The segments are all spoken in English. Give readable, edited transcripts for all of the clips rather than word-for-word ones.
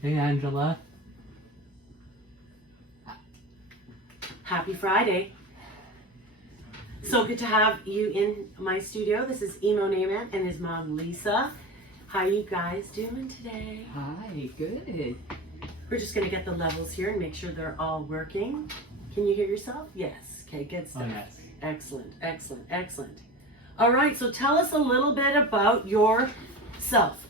Hey, Angela. Happy Friday. So good to have you in my studio. This is Emo Naaman and his mom, Lisa. How you guys doing today? Hi, good. We're just going to get the levels here and make sure they're all working. Can you hear yourself? Yes. Okay, good stuff. Oh, yes. Excellent, excellent, excellent. All right, so tell us a little bit about yourself.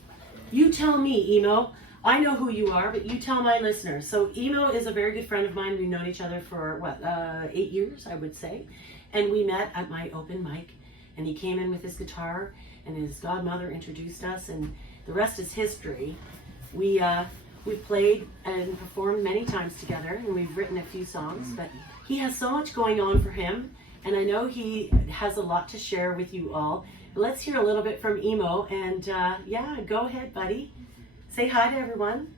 You tell me, Emo. I know who you are, but you tell my listeners. So Emo is a very good friend of mine. We've known each other for, 8 years, I would say. And we met at my open mic, and he came in with his guitar, and his godmother introduced us, and the rest is history. We've played and performed many times together, and we've written a few songs, but he has so much going on for him, and I know he has a lot to share with you all. Let's hear a little bit from Emo, and yeah, go ahead, buddy. Say hi to everyone.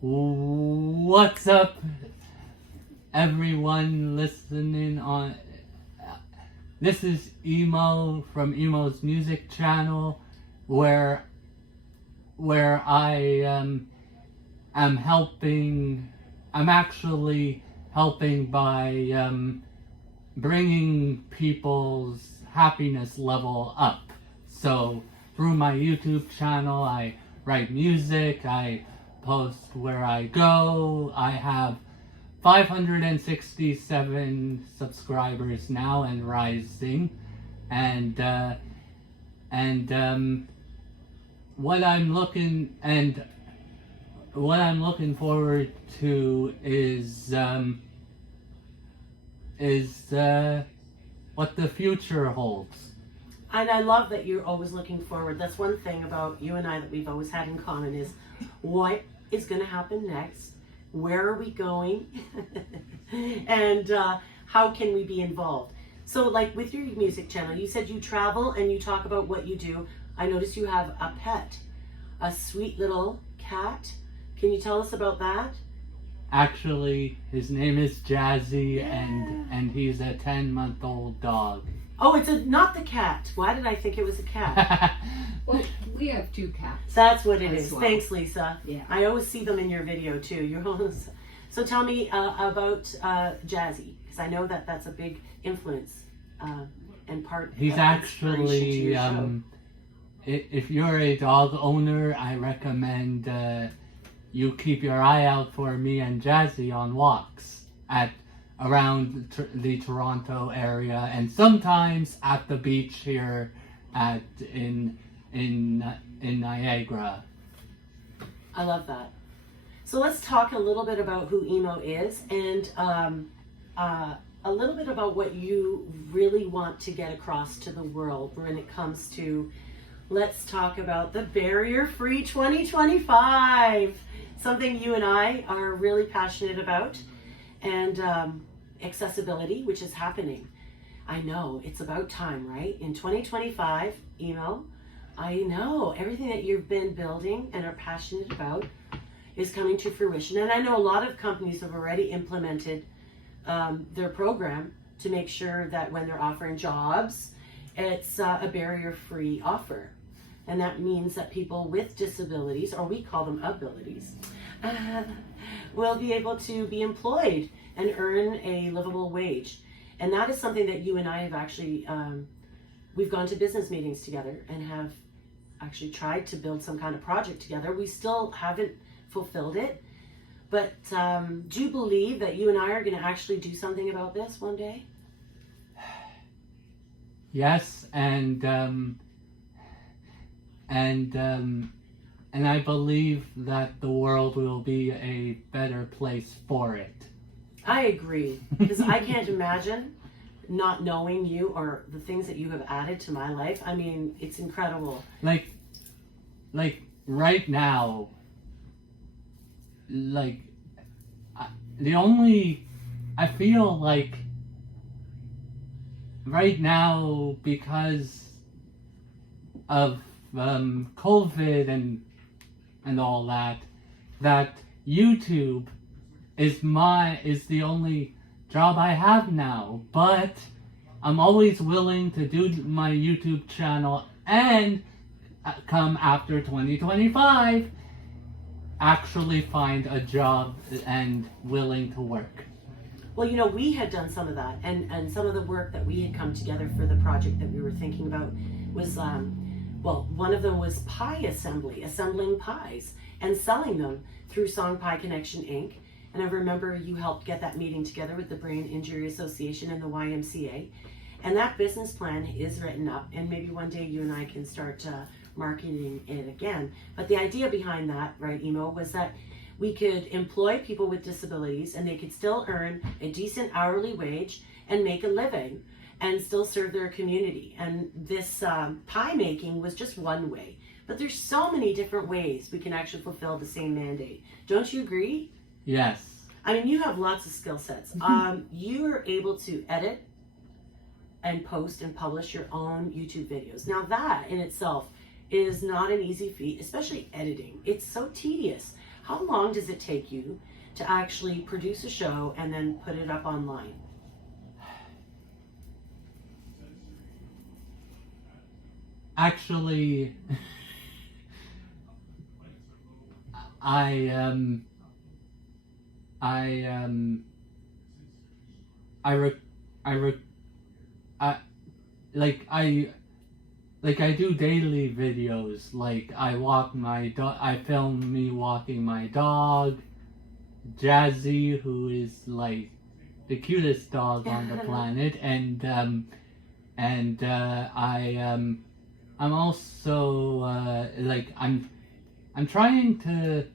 What's up, everyone listening on? This is Emo from Emo's Music Channel, where I am helping. I'm actually helping by bringing people's happiness level up. So through my YouTube channel, I write music, I post where I go. I have 567 subscribers now and rising. And what I'm looking forward to is what the future holds. And I love that you're always looking forward. That's one thing about you and I that we've always had in common is what is going to happen next? Where are we going? And how can we be involved? So like with your music channel, you said you travel and you talk about what you do. I noticed you have a pet, a sweet little cat. Can you tell us about that? Actually, his name is Jazzy, Yeah. and he's a 10-month-old dog. Oh, it's not the cat. Why did I think it was a cat? Well, we have 2 cats. That's what it As is. well. Thanks, Lisa. Yeah. I always see them in your video too. You're always... So tell me about Jazzy, because I know that that's a big influence and part. He's of inspiration to actually, your show. if you're a dog owner, I recommend you keep your eye out for me and Jazzy on walks around the Toronto area, and sometimes at the beach here in Niagara. I love that. So let's talk a little bit about who Emo is, and a little bit about what you really want to get across to the world when it comes to. Let's talk about the barrier-free 2025. Something you and I are really passionate about, and accessibility, which is happening. I know, it's about time, right? In 2025, Emo, I know everything that you've been building and are passionate about is coming to fruition. And I know a lot of companies have already implemented their program to make sure that when they're offering jobs, it's a barrier-free offer. And that means that people with disabilities, or we call them abilities, will be able to be employed and earn a livable wage. And that is something that you and I have actually, we've gone to business meetings together and have actually tried to build some kind of project together. We still haven't fulfilled it, but do you believe that you and I are going to actually do something about this one day? Yes, and I believe that the world will be a better place for it. I agree, because I can't imagine not knowing you or the things that you have added to my life. I mean, it's incredible. Like right now, I feel like right now, because of COVID and all that YouTube is the only job I have now. But I'm always willing to do my YouTube channel and come after 2025, actually find a job and willing to work. Well, you know, we had done some of that, and some of the work that we had come together for the project that we were thinking about was, well, one of them was pie assembly, assembling pies and selling them through Song Pie Connection Inc. And I remember you helped get that meeting together with the Brain Injury Association and the YMCA. And that business plan is written up, and maybe one day you and I can start marketing it again. But the idea behind that, right, Emo, was that we could employ people with disabilities and they could still earn a decent hourly wage and make a living and still serve their community. And this pie making was just one way. But there's so many different ways we can actually fulfill the same mandate. Don't you agree? Yes. I mean, you have lots of skill sets. You are able to edit and post and publish your own YouTube videos. Now that in itself is not an easy feat, especially editing. It's so tedious. How long does it take you to actually produce a show and then put it up online? Actually, I do daily videos. Like I walk my dog. I film me walking my dog, Jazzy, who is like the cutest dog on the planet, and I'm also I'm trying to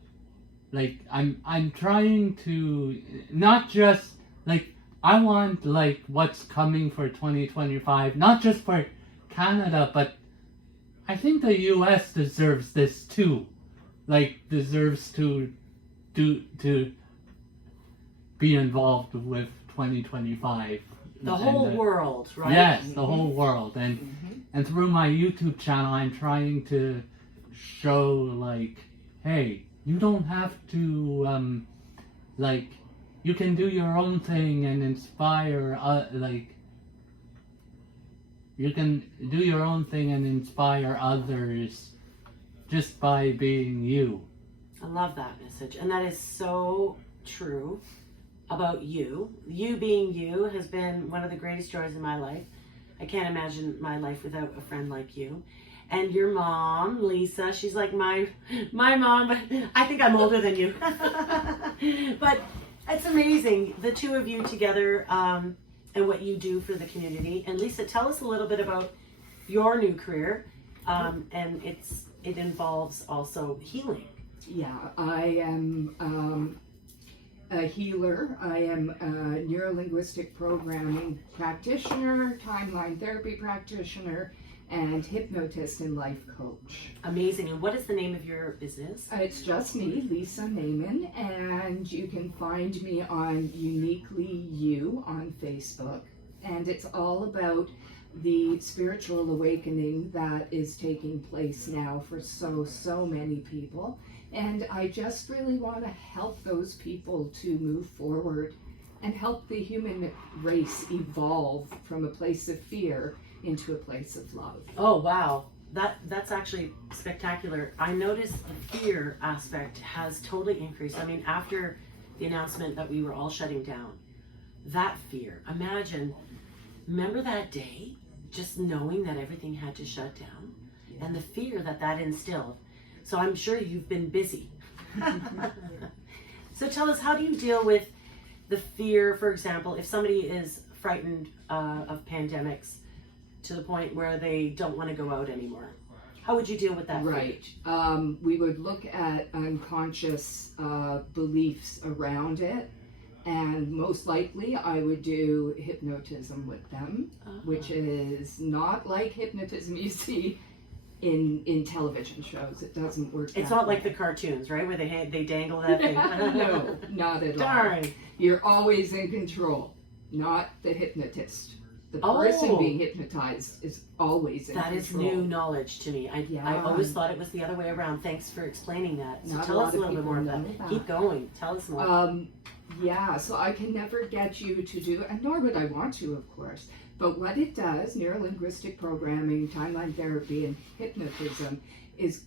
I'm trying to not just I want what's coming for 2025, not just for Canada, but I think the US deserves this too. Deserves to be involved with 2025. The whole world, right? Yes, the whole world. And through my YouTube channel, I'm trying to show hey, you don't have to you can do your own thing and inspire you can do your own thing and inspire others just by being you. I love that message, and that is so true about you. You being you has been one of the greatest joys in my life. I can't imagine my life without a friend like you. And your mom, Lisa, she's like my mom, but I think I'm older than you. But it's amazing, the two of you together, and what you do for the community. And Lisa, tell us a little bit about your new career, and it involves also healing. Yeah, I am a healer. I am a neuro-linguistic programming practitioner, timeline therapy practitioner, and hypnotist and life coach. Amazing. And what is the name of your business? It's just me, Lisa Naiman, and you can find me on Uniquely You on Facebook. And it's all about the spiritual awakening that is taking place now for so many people. And I just really want to help those people to move forward and help the human race evolve from a place of fear into a place of love. Oh, wow. That's actually spectacular. I noticed the fear aspect has totally increased. I mean, after the announcement that we were all shutting down, that fear, remember that day, just knowing that everything had to shut down, and the fear that instilled. So I'm sure you've been busy. So tell us, how do you deal with the fear, for example, if somebody is frightened of pandemics to the point where they don't want to go out anymore? How would you deal with that? Right. We would look at unconscious beliefs around it, and most likely I would do hypnotism with them, which is not like hypnotism you see in television shows. It doesn't work. It's not like the cartoons, right, where they dangle that thing. No, not at all. Darn. You're always in control, not the hypnotist. The person being hypnotized is always in control. That is new knowledge to me. I always thought it was the other way around. Thanks for explaining that. So tell us a little bit more about that. Keep going. Tell us more. Yeah, so I can never get you to do, and nor would I want to, of course, But what it does, neurolinguistic programming, timeline therapy, and hypnotism, is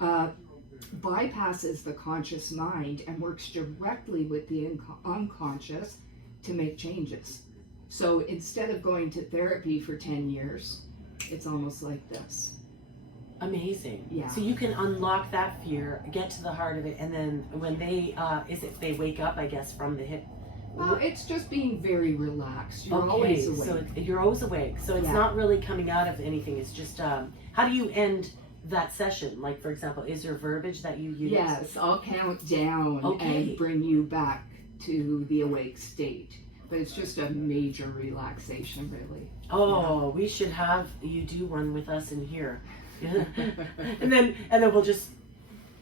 bypasses the conscious mind and works directly with the unconscious to make changes. So instead of going to therapy for 10 years, it's almost like this. Amazing. Yeah. So you can unlock that fear, get to the heart of it, and then when they, they wake up, I guess, from the hip. It's just being very relaxed. You're Okay, always awake. so you're always awake. So it's Yeah. not really coming out of anything. It's just, how do you end that session? Like, for example, is there verbiage that you use? Yes, I'll count down Okay. and bring you back to the awake state. But it's just a major relaxation, really. Oh, we should have you do one with us in here. and then we'll just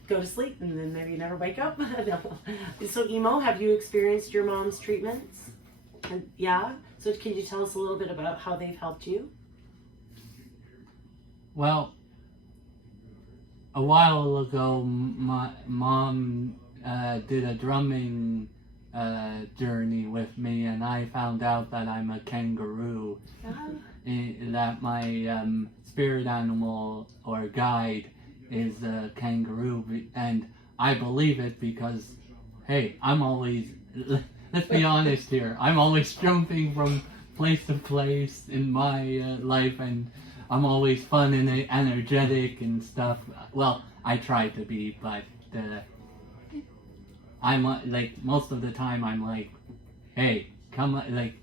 go to sleep, and then maybe never wake up. No. So, Emo, have you experienced your mom's treatments? And yeah. So, can you tell us a little bit about how they've helped you? Well, a while ago, my mom did a drumming journey with me, and I found out that I'm a kangaroo. That my spirit animal or guide is a kangaroo, and I believe it because, hey, I'm always, let's be honest here, I'm always jumping from place to place in my life, and I'm always fun and energetic and stuff. Well, I try to be, but I'm like, most of the time I'm like, hey, come on, like.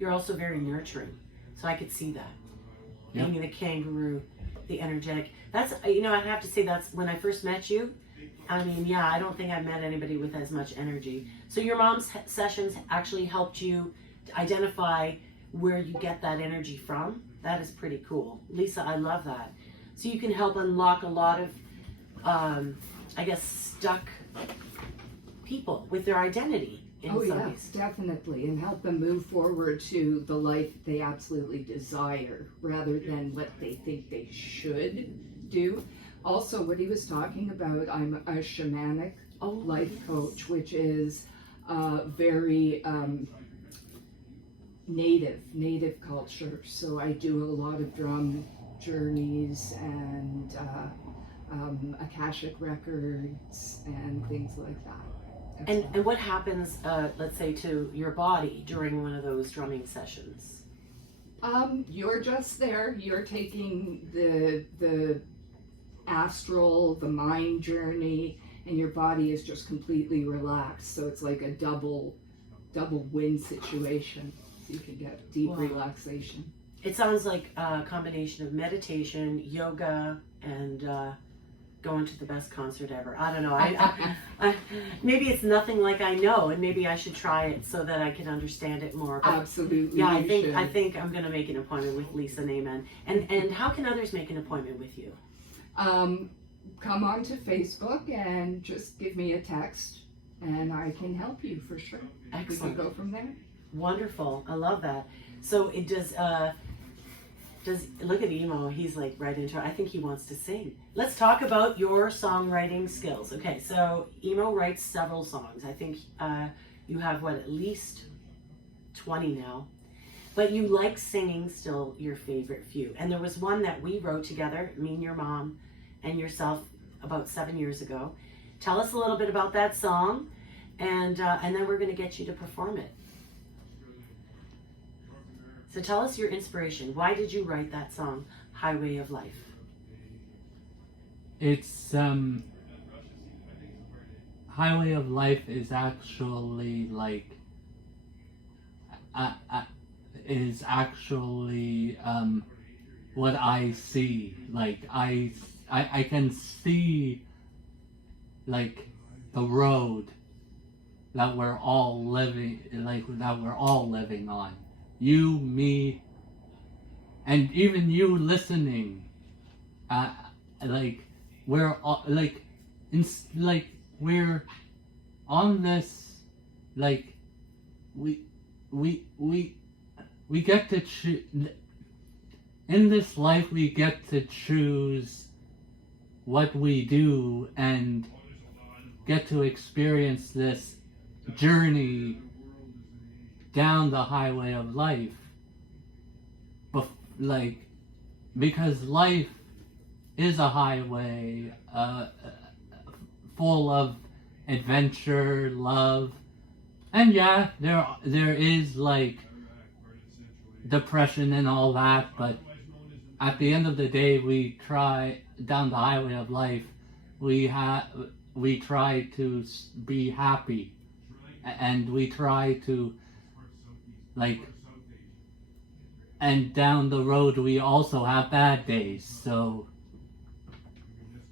You're also very nurturing, so I could see that. Yep. Being the kangaroo, the energetic. That's, you know, I have to say that's when I first met you. I mean, yeah, I don't think I've met anybody with as much energy. So your mom's sessions actually helped you to identify where you get that energy from. That is pretty cool. Lisa, I love that. So you can help unlock a lot of, I guess, stuck people with their identity. Oh yes, definitely, and help them move forward to the life they absolutely desire rather than what they think they should do. Also, what he was talking about, I'm a shamanic life coach, which is very native culture. So I do a lot of drum journeys and Akashic records and things like that. And what happens, let's say, to your body during one of those drumming sessions? You're just there. You're taking the astral, the mind journey, and your body is just completely relaxed. So it's like a double win situation. So you can get deep relaxation. It sounds like a combination of meditation, yoga, and going to the best concert ever. I don't know. I maybe it's nothing like I know, and maybe I should try it so that I can understand it more. But absolutely. Yeah, I think I'm going to make an appointment with Lisa Naiman. And how can others make an appointment with you? Come on to Facebook and just give me a text, and I can help you for sure. Excellent. We can go from there. Wonderful. I love that. So it does look at Emo, he's like right into it. I think he wants to sing. Let's talk about your songwriting skills. Okay, so Emo writes several songs. I think you have at least 20 now. But you like singing still your favorite few. And there was one that we wrote together, me and your mom and yourself, about 7 years ago. Tell us a little bit about that song, and then we're going to get you to perform it. So tell us your inspiration. Why did you write that song, Highway of Life? It's Highway of Life is actually like what I see. Like I can see like the road that we're all living on. You, me, and even you listening. We're all, we're on this, we get to choose. In this life, we get to choose what we do and get to experience this journey down the highway of life. Because life is a highway full of adventure, love, and yeah, there is like depression and all that, but at the end of the day, we try down the highway of life. We try to be happy, and we try to and down the road we also have bad days. So,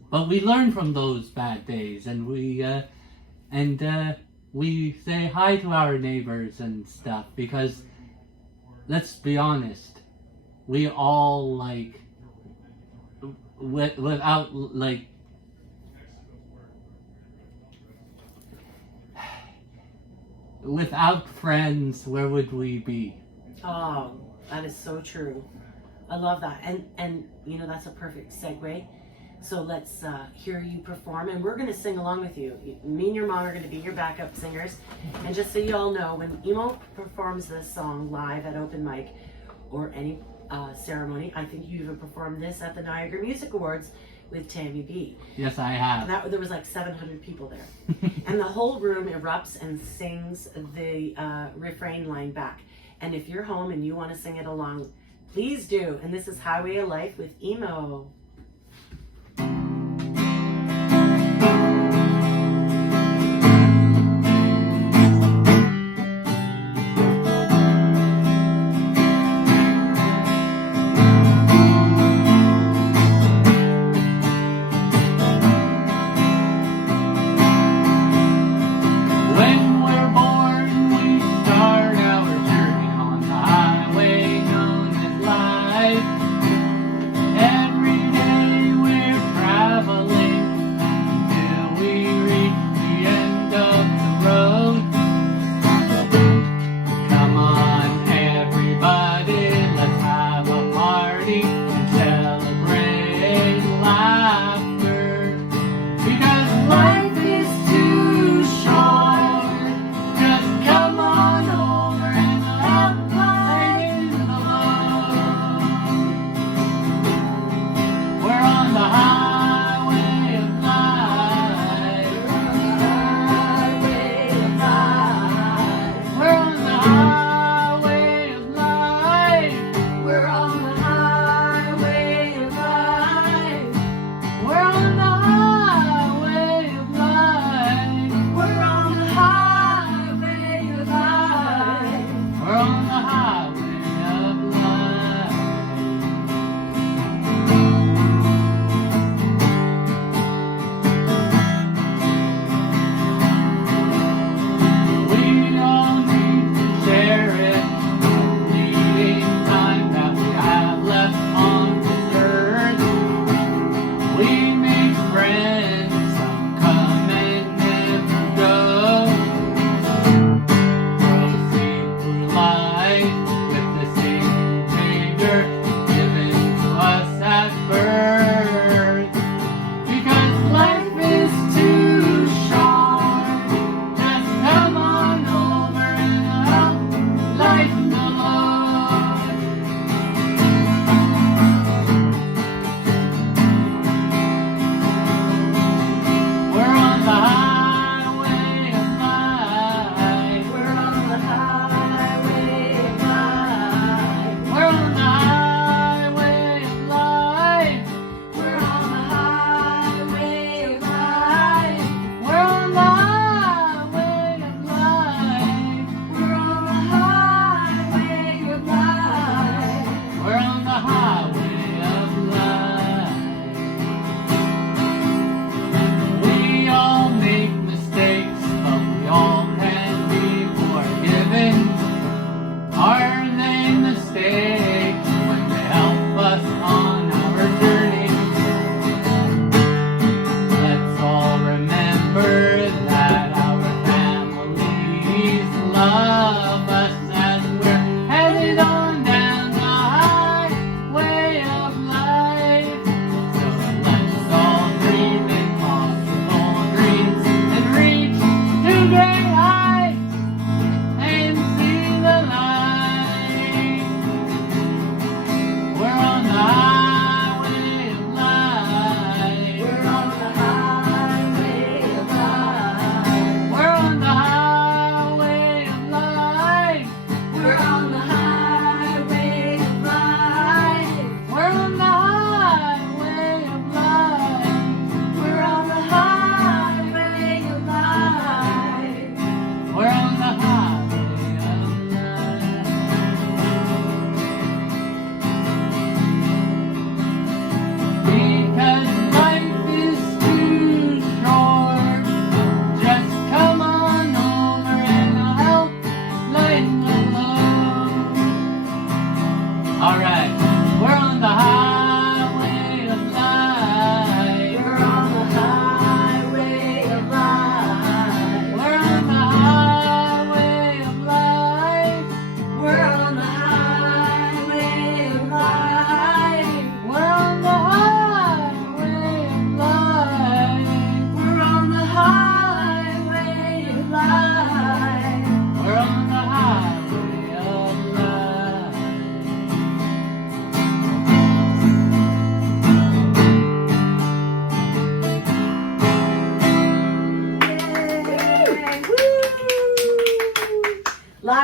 but we learn from those bad days, and we say hi to our neighbors and stuff, because let's be honest, we all without friends, where would we be? Oh, that is so true. I love that. And you know, that's a perfect segue. So let's hear you perform, and we're going to sing along with you. Me and your mom are going to be your backup singers. And just so you all know, when Emo performs this song live at open mic or any ceremony, I think you even performed this at the Niagara Music Awards with Tammy B. Yes, I have. There was like 700 people there. And the whole room erupts and sings the refrain line back. And if you're home and you want to sing it along, please do. And this is Highway of Life with Emo. Every day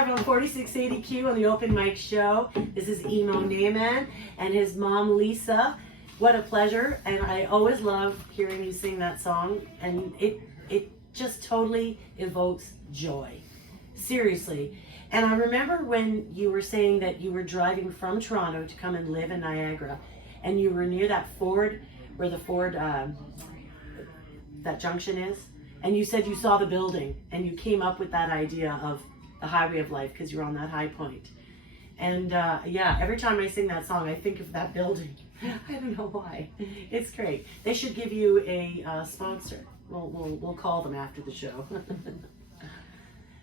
live on 4680Q on the Open Mic Show. This is Emo Naaman and his mom Lisa. What a pleasure, and I always love hearing you sing that song, and it just totally evokes joy. Seriously. And I remember when you were saying that you were driving from Toronto to come and live in Niagara, and you were near that Ford, where the Ford, that junction is, and you said you saw the building, and you came up with that idea of the highway of life because you're on that high point. And yeah, every time I sing that song, I think of that building. I don't know why. It's great. They should give you a sponsor. We'll call them after the show.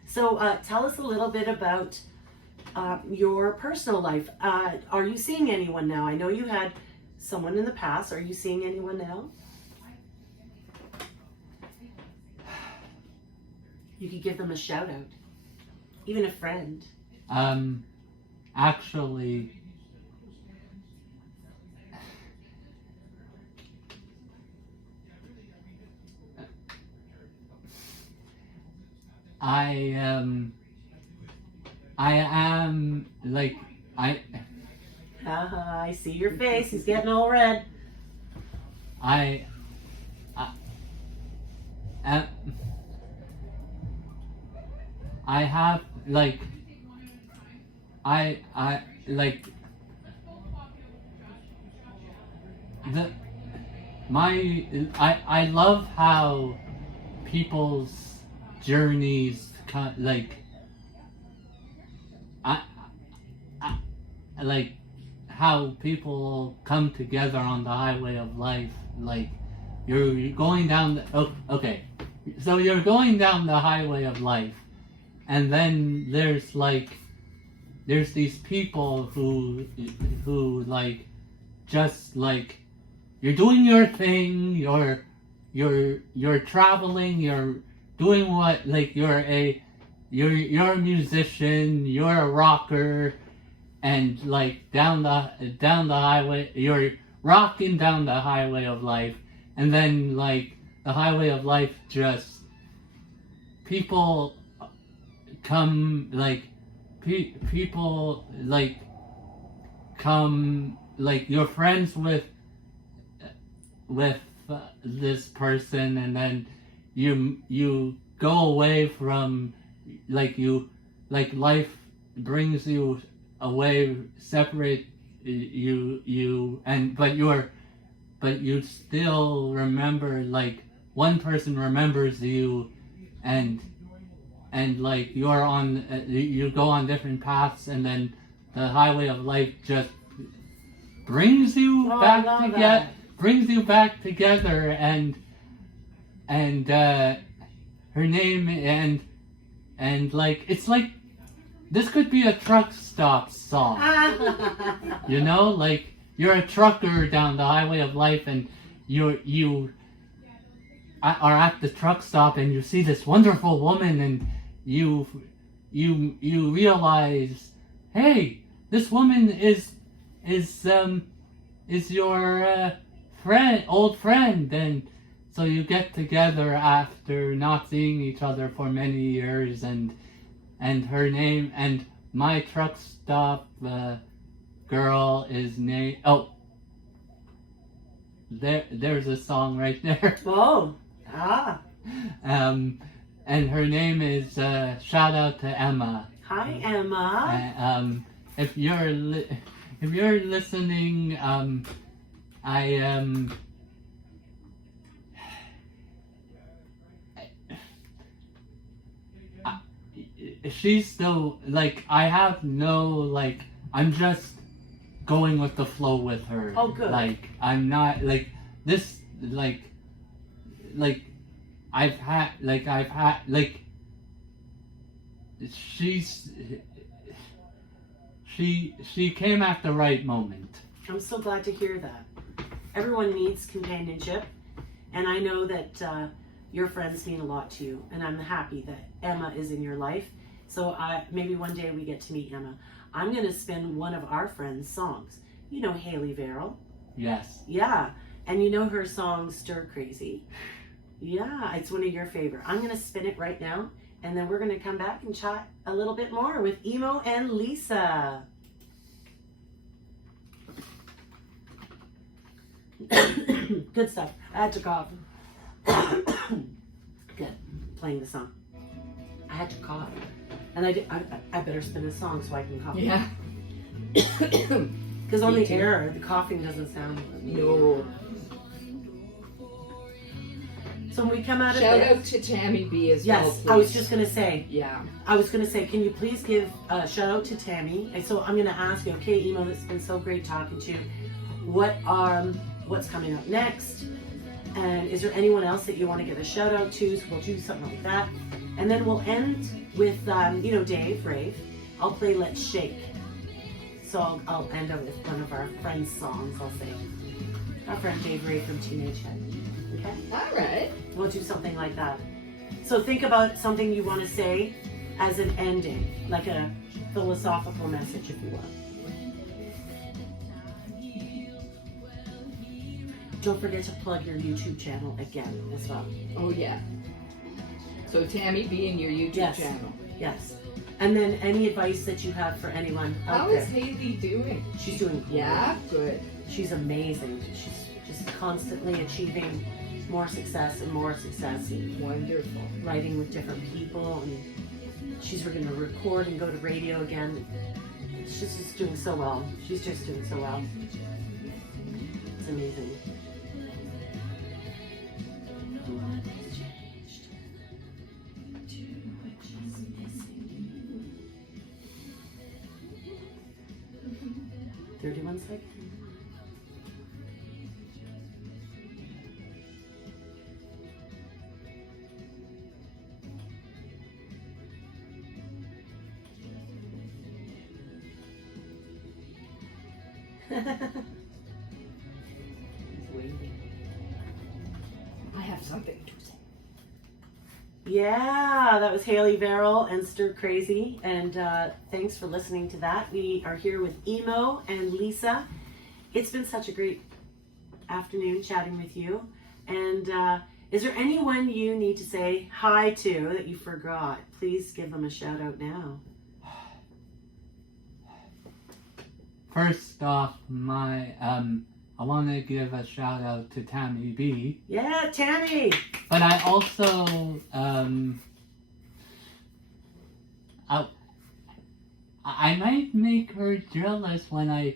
So tell us a little bit about your personal life. Are you seeing anyone now? I know you had someone in the past. Are you seeing anyone now? You could give them a shout out. Even a friend. Actually, I am like I see your face. He's getting all red. I have like I like I love how people's journeys like I like how people come together on the highway of life. Like you're going down the okay, so you're going down the highway of life, and then there's these people who like just like you're doing your thing, you're traveling, you're doing what, like you're a musician, you're a rocker, and like down the highway, you're rocking down the highway of life, and then like the highway of life, just people come like people like come like you're friends with this person, and then you go away from like life brings you away, separate you and but you still remember, like one person remembers you, and like you're on you go on different paths, and then the highway of life just brings you back together, and her name and like it's like this could be a truck stop song. You know, like you're a trucker down the highway of life, and you are at the truck stop, and you see this wonderful woman, and you realize, hey, this woman is your old friend, and so you get together after not seeing each other for many years, and her name, and my truck stop girl is named, there's a song right there. And her name is shout out to Emma. Hi, Emma. If you're listening, I am. She's still like, I have no, like, I'm just going with the flow with her. Oh, good. Like, I'm not like this, like I've had she came at the right moment. I'm so glad to hear that. Everyone needs companionship, and I know that your friends mean a lot to you, and I'm happy that Emma is in your life. So maybe one day we get to meet Emma. I'm going to spin one of our friends' songs. You know Haley Verrill? Yes. Yeah, and you know her song Stir Crazy? Yeah, it's one of your favorite. I'm going to spin it right now, And then we're going to come back and chat a little bit more with Emo and Lisa. Good stuff. I had to cough. Good. Playing the song. I had to cough. And I better spin a song so I can cough. Yeah. Because on the air, the coughing doesn't sound good. No. So when we come out of Shout this, out to Tammy B as yes, well, please. I was just going to say. Yeah. I was going to say, can you please give a shout out to Tammy? And so I'm going to ask you, okay, Emo, it's been so great talking to you. What's coming up next? And is there anyone else that you want to give a shout out to? So we'll do something like that. And then we'll end with, Dave, Rave. I'll play Let's Shake. So I'll end up with one of our friends' songs, I'll say. Our friend Dave Rave from Teenage Head. Okay? All right. We'll do something like that. So think about something you want to say as an ending, like a philosophical message, if you want. Don't forget to plug your YouTube channel again as well. Oh, yeah. So Tammy B in your YouTube channel. Yes. And then any advice that you have for anyone out How there. is Haley doing? She's doing great. Yeah, good. She's amazing. She's just constantly achieving more success and Wonderful. writing with different people, and she's going to record and go to radio again. She's just doing so well. She's just doing so well. It's amazing. What has changed? 31 seconds. I have something to say. Yeah, that was Haley Verrill and Stir Crazy, and thanks for listening to that. We are here with Emo and Lisa. It's been such a great afternoon chatting with you. And is there anyone you need to say hi to that you forgot? Please give them a shout out now. First off, I want to give a shout out to Tammy B. Yeah, Tammy. But I also, I might make her jealous when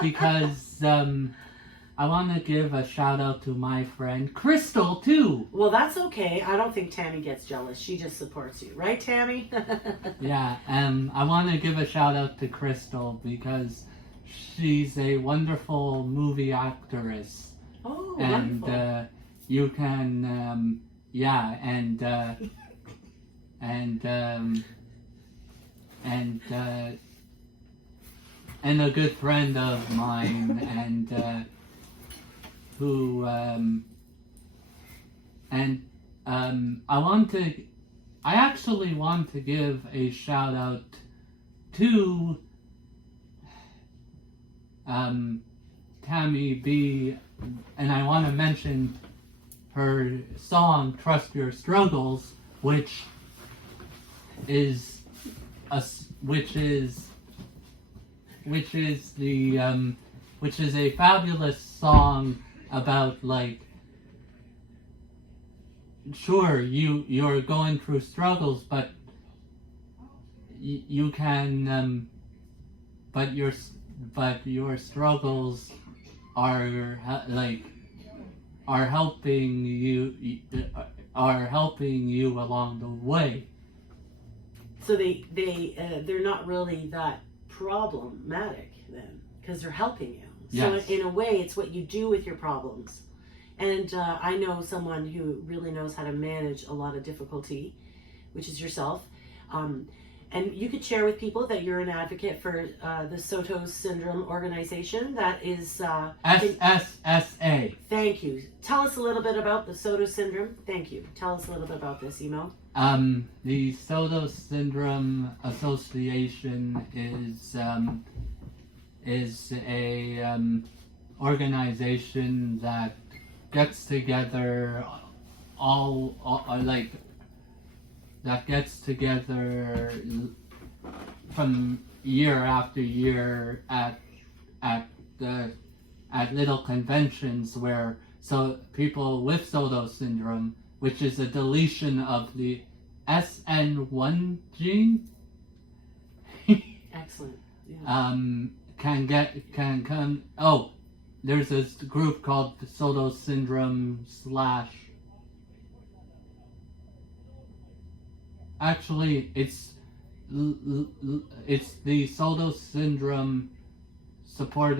because I want to give a shout out to my friend Crystal too. Well, that's okay. I don't think Tammy gets jealous. She just supports you, right, Tammy? Yeah, I want to give a shout out to Crystal because she's a wonderful movie actress. Oh, And wonderful. you can, and a good friend of mine, and I actually want to give a shout out to Tammy B, and I want to mention her song "Trust Your Struggles," which is a fabulous song about, like, sure, you're going through struggles, but you can but your struggles are helping you along the way. So they're not really that problematic then, because they're helping you. So Yes. in a way, it's what you do with your problems. And I know someone who really knows how to manage a lot of difficulty, which is yourself. And you could share with people that you're an advocate for the Soto Syndrome organization. That is SSSA. Thank you. Tell us a little bit about the Soto Syndrome. Thank you. Tell us a little bit about this, Emo. The Soto Syndrome Association is a organization that gets together all that gets together from year after year at little conventions where people with Soto syndrome, which is a deletion of the SN1 gene, Excellent. Yeah. can come. Oh, there's this group called the Soto syndrome / Actually, it's the Soto syndrome support.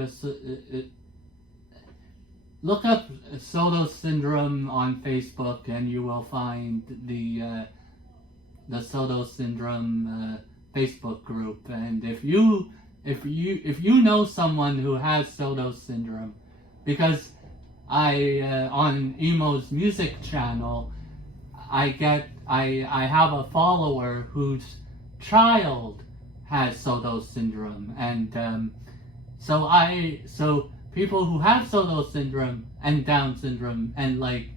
Look up Soto syndrome on Facebook, and you will find the Soto syndrome Facebook group. And if you know someone who has Soto syndrome, because I on Emo's music channel, I have a follower whose child has Soto syndrome, and so people who have Soto syndrome and Down syndrome, and like,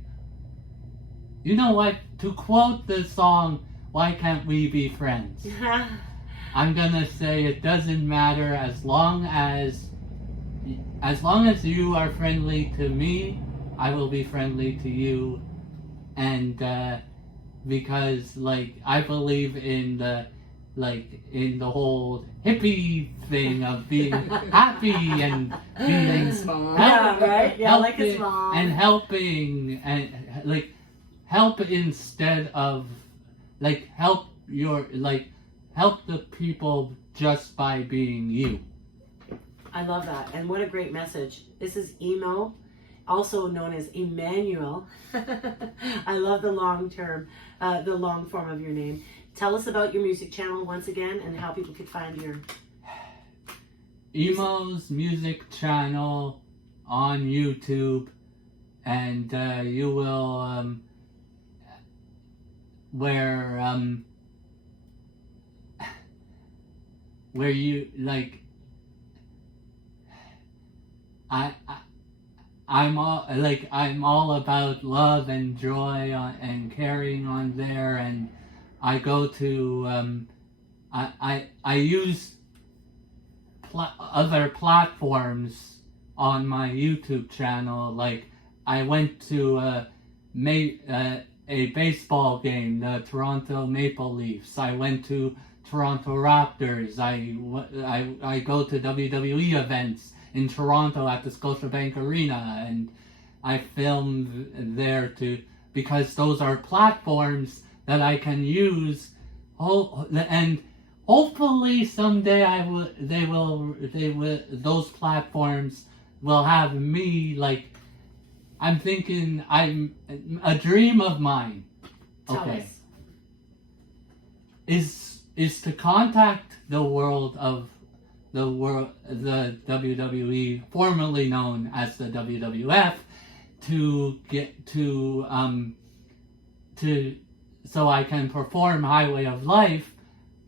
you know what? To quote the song "Why Can't We Be Friends," I'm gonna say it doesn't matter as long as you are friendly to me, I will be friendly to you, and because like I believe in the whole hippie thing of being happy and being Thanks, Mom. Yeah, right? Yeah, like his helping mom. and helping and like help instead of like help the people just by being you. I love that. And what a great message. This is Emo, also known as Emmanuel. I love the long form of your name. Tell us about your music channel once again and how people could find your... Emo's music channel on YouTube, and you will where you like I'm all about love and joy and caring on there, and I go to I use other platforms on my YouTube channel. Like I went to a baseball game, the Toronto Maple Leafs. I went to Toronto Raptors. I go to WWE events in Toronto at the Scotiabank Arena, and I filmed there because those are platforms that I can use. And hopefully someday those platforms will have me. Like, I'm thinking, I'm a dream of mine. Tell Okay. us. Is to contact the WWE, formerly known as the WWF, to so I can perform Highway of Life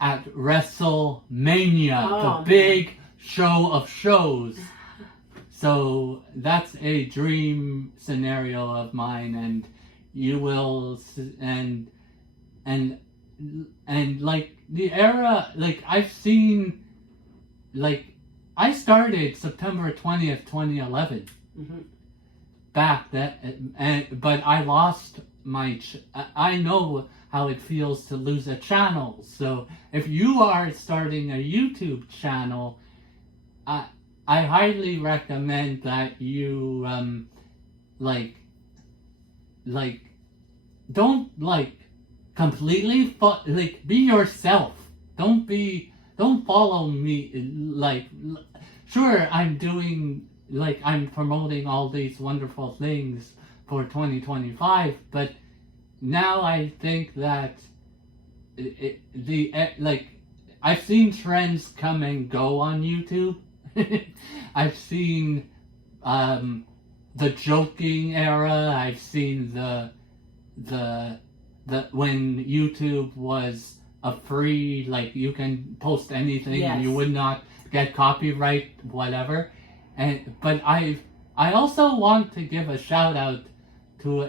at WrestleMania, the big show of shows. So that's a dream scenario of mine, and you will, and like the era, like I've seen, like I started September 20th, 2011. Mm-hmm. Back but I lost I know how it feels to lose a channel. So if you are starting a YouTube channel, I highly recommend that you don't completely be yourself. Don't follow me. Sure, I'm promoting all these wonderful things for 2025, but now I think that I've seen trends come and go on YouTube. I've seen the joking era. I've seen the when YouTube was a free, like you can post anything and you would not get copyright, whatever. But I also want to give a shout out to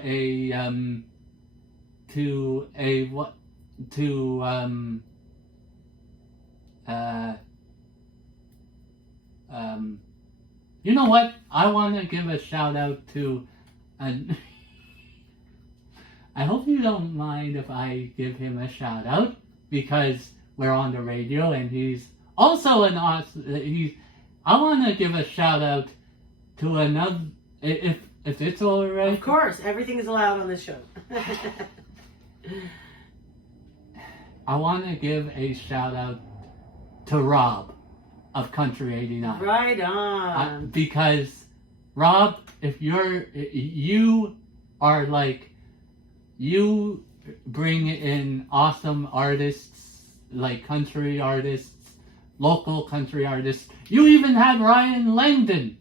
to you know what? I want to give a shout out to I hope you don't mind if I give him a shout out because we're on the radio and he's also an awesome. I want to give a shout out to another. If it's all right. Of course, everything is allowed on this show. I want to give a shout out to Rob of Country 89. Right on. Because Rob, if you are like, you bring in awesome artists, like country artists, local country artists. You even had Ryan Langdon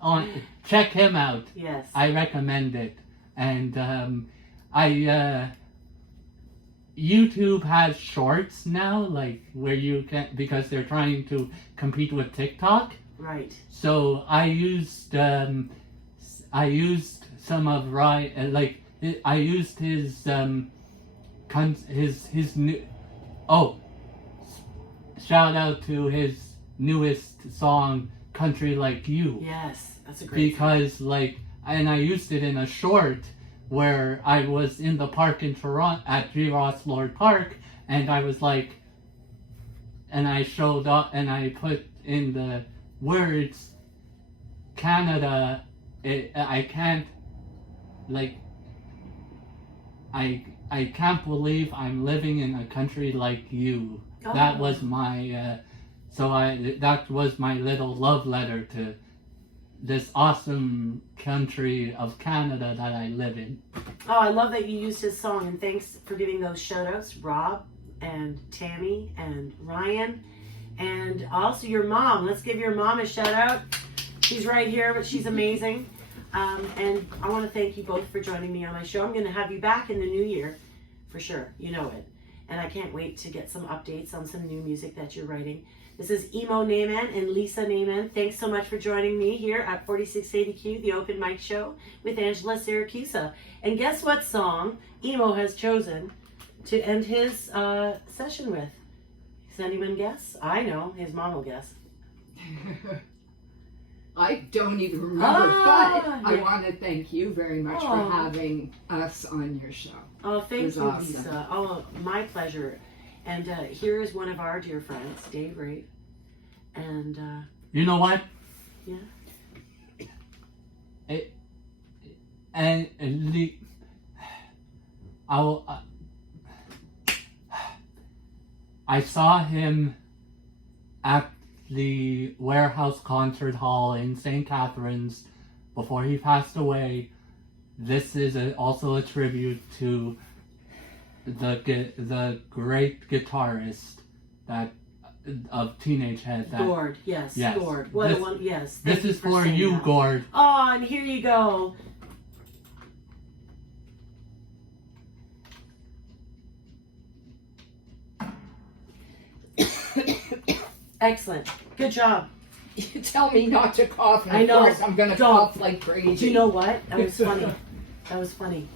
on. Check him out. Yes. I recommend it. And YouTube has shorts now, like where you can, because they're trying to compete with TikTok. Right. So I used some of Ryan, like I used his new. Oh, shout out to his newest song, "Country Like You." Yes, that's a great Because and I used it in a short where I was in the park in Toronto at G. Ross Lord Park, and I was like, and I showed up and I put in the words, Canada. I can't, I can't believe I'm living in a country like you. Oh. That was my, that was my little love letter to this awesome country of Canada that I live in. Oh, I love that you used his song, and thanks for giving those shout outs, Rob and Tammy and Ryan, and also your mom. Let's give your mom a shout out. She's right here, but she's amazing. And I want to thank you both for joining me on my show. I'm going to have you back in the new year, for sure. You know it. And I can't wait to get some updates on some new music that you're writing. This is Emo Naaman and Lisa Naaman. Thanks so much for joining me here at 4680Q, the open mic show with Angela Siracusa. And guess what song Emo has chosen to end his session with? Does anyone guess? I know. His mom will guess. I don't even remember, but I yeah. want to thank you very much for having us on your show. Oh, thank you, awesome. Lisa. Oh, my pleasure. And here is one of our dear friends, Dave Rape. And you know what? yeah. I saw him at the Warehouse Concert Hall in St. Catharines before he passed away. This is also a tribute to the great guitarist that of Teenage Head. Gord, yes, Gord. What a one, yes. This is for you, that. Gord. Oh, and here you go. Excellent. Good job. You tell me not to cough, and I know. of course I'm going to cough like crazy. Do you know what? That was funny. That was funny.